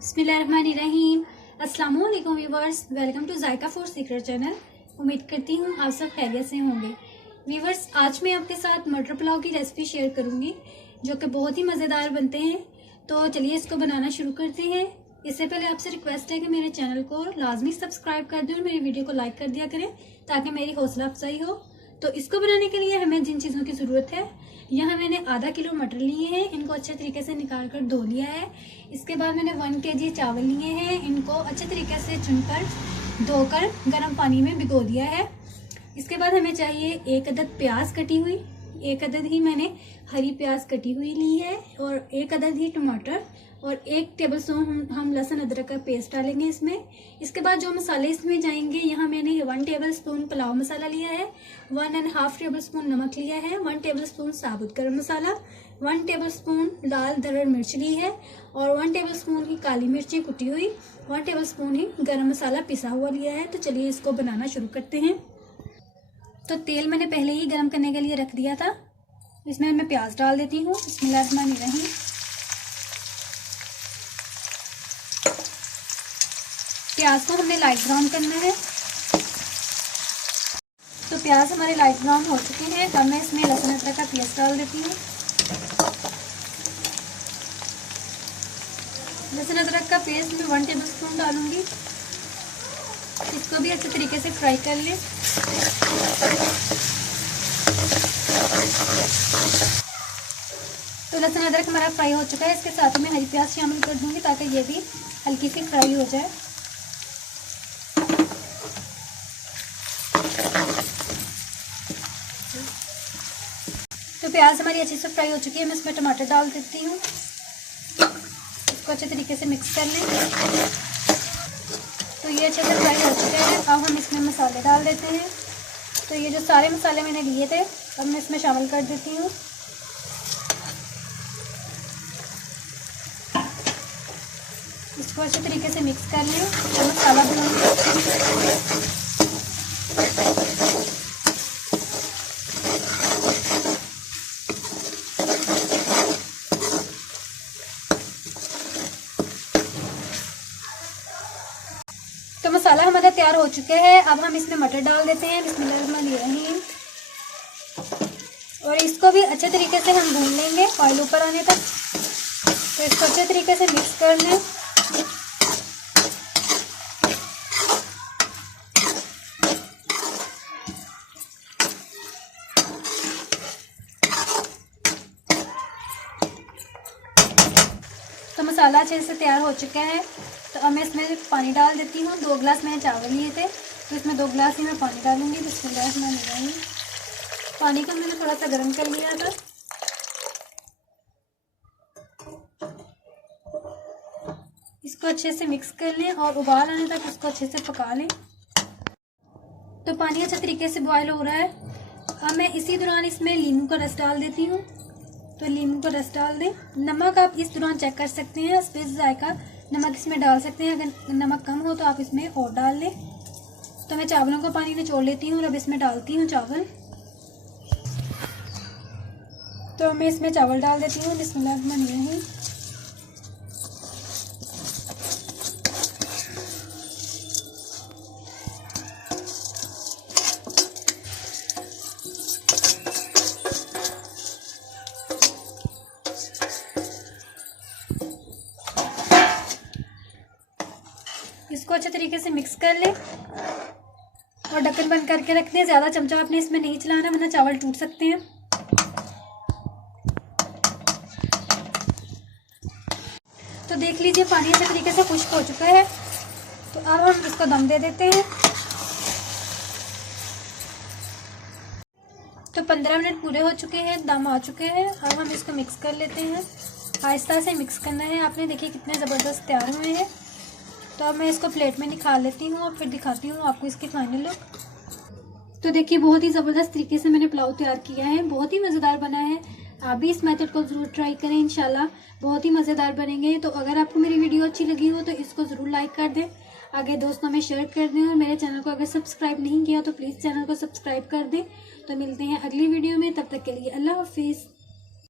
बिस्मिल्लाहिर्रहमानिर्रहीम। अस्सलाम वालेकुम viewers, welcome to Zaika food secret channel. उम्मीद करती हूँ आप सब खैरियत से होंगे। व्यूवर्स, आज मैं आपके साथ मटर पुलाव की रेसिपी शेयर करूँगी जो कि बहुत ही मज़ेदार बनते हैं। तो चलिए इसको बनाना शुरू करते हैं। इससे पहले आपसे रिक्वेस्ट है कि मेरे चैनल को लाजमी सब्सक्राइब कर दें और मेरी वीडियो को लाइक कर दिया करें ताकि मेरी हौसला अफजाई हो। तो इसको बनाने के लिए हमें जिन चीज़ों की ज़रूरत है, यहाँ मैंने आधा किलो मटर लिए हैं, इनको अच्छे तरीके से निकाल कर धो लिया है। इसके बाद मैंने 1 kg चावल लिए हैं, इनको अच्छे तरीके से चुनकर धोकर गर्म पानी में भिगो दिया है। इसके बाद हमें चाहिए 1 अदद प्याज कटी हुई, 1 अदद ही मैंने हरी प्याज कटी हुई ली है और 1 अदद ही टमाटर और 1 टेबलस्पून हम लहसुन अदरक का पेस्ट डालेंगे इसमें। इसके बाद जो मसाले इसमें जाएंगे, यहाँ मैंने 1 टेबलस्पून पुलाव मसाला लिया है, 1.5 टेबलस्पून नमक लिया है, 1 टेबलस्पून साबुत गरम मसाला, 1 टेबलस्पून लाल दरड़ मिर्च ली है और 1 टेबलस्पून ही काली मिर्ची कुटी हुई, 1 टेबलस्पून ही गरम मसाला पिसा हुआ लिया है। तो चलिए इसको बनाना शुरू करते हैं। तो तेल मैंने पहले ही गर्म करने के लिए रख दिया था। इसमें मैं प्याज डाल देती हूँ। बिस्मिल्लाहिर्रहमानिर्रहीम। प्याज को हमने लाइट ब्राउन करना है। तो प्याज हमारे लाइट ब्राउन हो चुके हैं। अब मैं इसमें लहसुन अदरक का पेस्ट डाल देती हूँ। लहसुन अदरक का पेस्ट मैं 1 टेबलस्पून डालूंगी। इसको भी अच्छे तरीके से फ्राई कर लें। तो लहसुन अदरक हमारा फ्राई हो चुका है। इसके साथ ही मैं हरी प्याज शामिल कर दूंगी ताकि ये भी हल्की सी फ्राई हो जाए। तो प्याज हमारी अच्छे से फ्राई हो चुकी है। मैं इसमें टमाटर डाल देती हूँ। इसको अच्छे तरीके से मिक्स कर लें। तो ये अच्छे से फ्राई हो चुके हैं। अब हम इसमें मसाले डाल देते हैं। तो ये जो सारे मसाले मैंने लिए थे अब मैं इसमें शामिल कर देती हूँ। इसको अच्छे तरीके से मिक्स कर लें और मसाला भून। तो मसाला हमारा तैयार हो चुके हैं। अब हम इसमें मटर डाल देते हैं। बिस्मिल्लाहिर्रहमानिर्रहीम। और इसको भी अच्छे तरीके से हम भून लेंगे ऑयल ऊपर आने तक। तो इसको अच्छे तरीके से मिक्स कर लें। तो मसाला अच्छे से तैयार हो चुका है। तो अब मैं इसमें पानी डाल देती हूँ। 2 गिलास मैंने चावल लिए थे तो इसमें 2 गिलास ही मैं पानी डालूंगी। बिस्मिल्लाहिर्रहमानिर्रहीम। पानी को मैंने थोड़ा सा गर्म कर लिया था। इसको अच्छे से मिक्स कर लें और उबाल आने तक इसको अच्छे से पका लें। तो पानी अच्छे तरीके से बॉयल हो रहा है। अब मैं इसी दौरान इसमें नींबू का रस डाल देती हूँ। तो नींबू का रस डाल दें। नमक आप इस दौरान चेक कर सकते हैं। स्पेस जायका नमक इसमें डाल सकते हैं। अगर नमक कम हो तो आप इसमें और डाल लें। तो मैं चावलों को पानी निचोड़ लेती हूँ और अब इसमें डालती हूँ चावल। तो मैं इसमें चावल डाल देती हूँ। बिस्मिल्लाहिर्रहमानिर्रहीम। इसको अच्छे तरीके से मिक्स कर लें और ढक्कन बंद करके रख दें। ज़्यादा चमचा आपने इसमें नहीं चलाना वरना चावल टूट सकते हैं। तो देख लीजिए पानी अच्छे तरीके से खुश्क हो चुका है। तो अब हम इसको दम दे देते हैं। तो 15 मिनट पूरे हो चुके हैं, दम आ चुके हैं। अब हम इसको मिक्स कर लेते हैं। आहिस्ता से मिक्स करना है आपने। देखिए कितने ज़बरदस्त तैयार हुए हैं। तो अब मैं इसको प्लेट में निकाल लेती हूँ और फिर दिखाती हूँ आपको इसकी फाइनल लुक। तो देखिए बहुत ही ज़बरदस्त तरीके से मैंने पुलाव तैयार किया है। बहुत ही मज़ेदार बना है। आप भी इस मेथड को ज़रूर ट्राई करें, इंशाल्लाह बहुत ही मज़ेदार बनेंगे। तो अगर आपको मेरी वीडियो अच्छी लगी हो तो इसको ज़रूर लाइक कर दें, आगे दोस्तों में शेयर कर दें और मेरे चैनल को अगर सब्सक्राइब नहीं किया तो प्लीज़ चैनल को सब्सक्राइब कर दें। तो मिलते हैं अगली वीडियो में, तब तक के लिए अल्लाह हाफिज़।